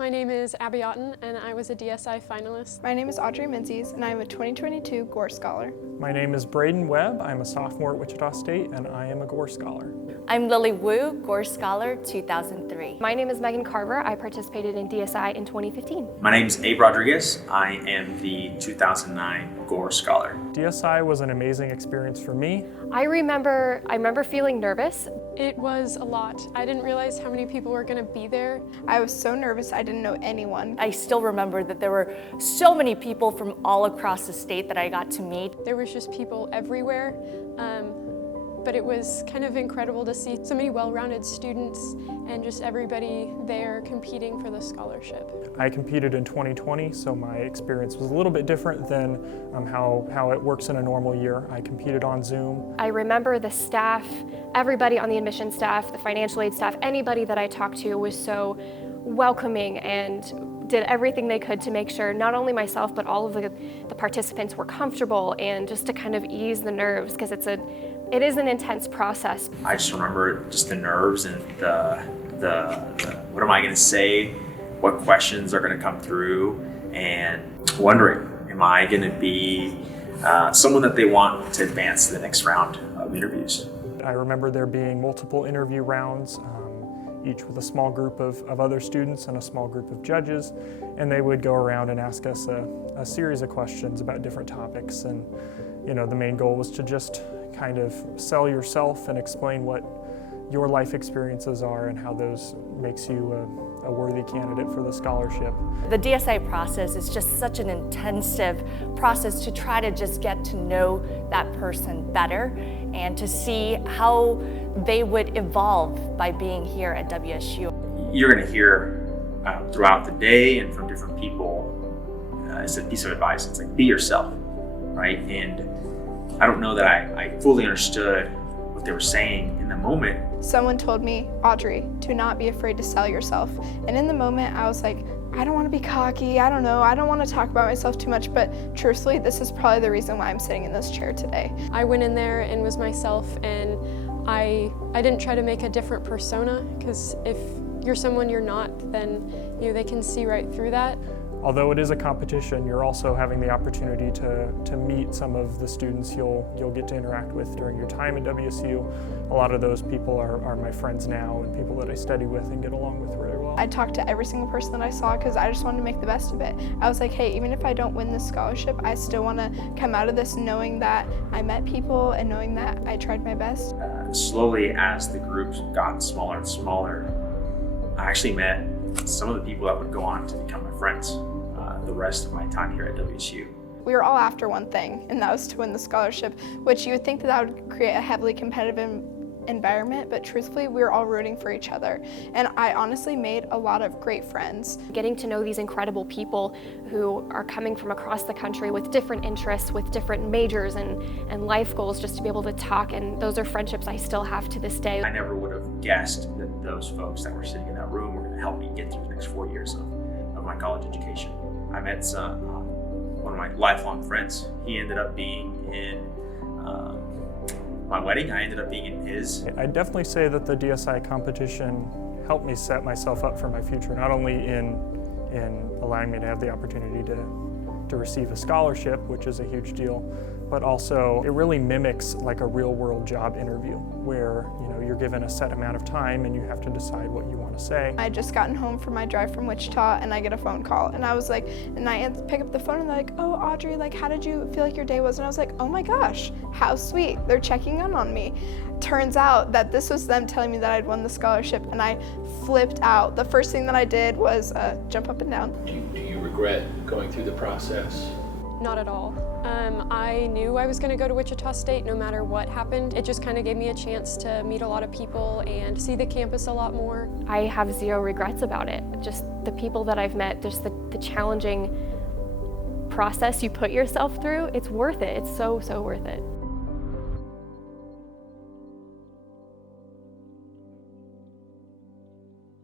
My name is Abby Otten, and I was a DSI finalist. My name is Audrey Menzies, and I am a 2022 Gore Scholar. My name is Braden Webb. I'm a sophomore at Wichita State, and I am a Gore Scholar. I'm Lily Wu, Gore Scholar 2003. My name is Megan Carver. I participated in DSI in 2015. My name is Abe Rodriguez. I am the 2009 Gore Scholar. DSI was an amazing experience for me. I remember feeling nervous. It was a lot. I didn't realize how many people were going to be there. I was so nervous I didn't know anyone. I still remember that there were so many people from all across the state that I got to meet. There was just people everywhere, but it was kind of incredible to see so many well-rounded students and just everybody there competing for the scholarship. I competed in 2020, so my experience was a little bit different than how it works in a normal year. I competed on Zoom. I remember the staff, everybody on the admission staff, the financial aid staff, anybody that I talked to was so welcoming and did everything they could to make sure not only myself but all of the participants were comfortable and just to kind of ease the nerves, because it is an intense process. I just remember just the nerves and the what am I going to say, what questions are going to come through, and wondering, am I going to be someone that they want to advance to the next round of interviews? I remember there being multiple interview rounds, each with a small group of other students and a small group of judges, and they would go around and ask us a series of questions about different topics. And the main goal was to just kind of sell yourself and explain what your life experiences are and how those makes you a worthy candidate for the scholarship. The DSI process is just such an intensive process to try to just get to know that person better and to see how they would evolve by being here at WSU. You're going to hear throughout the day and from different people, it's a piece of advice. It's like, be yourself, right? And I don't know that I fully understood what they were saying in the moment. Someone told me, Audrey, do not be afraid to sell yourself. And in the moment, I was like, I don't want to be cocky, I don't know, I don't want to talk about myself too much, but truthfully, this is probably the reason why I'm sitting in this chair today. I went in there and was myself, and I didn't try to make a different persona, because if you're someone you're not, then they can see right through that. Although it is a competition, you're also having the opportunity to meet some of the students you'll get to interact with during your time at WSU. A lot of those people are my friends now and people that I study with and get along with really well. I talked to every single person that I saw because I just wanted to make the best of it. I was like, hey, even if I don't win this scholarship, I still want to come out of this knowing that I met people and knowing that I tried my best. Slowly, as the groups got smaller and smaller, I actually met some of the people that would go on to become my friends the rest of my time here at WSU. We were all after one thing, and that was to win the scholarship, which you would think that would create a heavily competitive environment, but truthfully, we were all rooting for each other. And I honestly made a lot of great friends. Getting to know these incredible people who are coming from across the country with different interests, with different majors and life goals, just to be able to talk, and those are friendships I still have to this day. I never would have guessed that those folks that were sitting in that room were going to help me get through the next 4 years of my college education. I met one of my lifelong friends. He ended up being in my wedding. I ended up being in his. I'd definitely say that the DSI competition helped me set myself up for my future, not only in allowing me to have the opportunity to receive a scholarship, which is a huge deal, but also it really mimics like a real world job interview where you're given a set amount of time and you have to decide what you want to say. I had just gotten home from my drive from Wichita and I get a phone call and I was like, and I pick up the phone and they're like, oh Audrey, like how did you feel like your day was? And I was like, oh my gosh, how sweet, they're checking in on me. Turns out that this was them telling me that I'd won the scholarship, and I flipped out. The first thing that I did was jump up and down. Do you regret going through the process? Not at all. I knew I was going to go to Wichita State no matter what happened. It just kind of gave me a chance to meet a lot of people and see the campus a lot more. I have zero regrets about it. Just the people that I've met, just the challenging process you put yourself through, it's worth it. It's so worth it.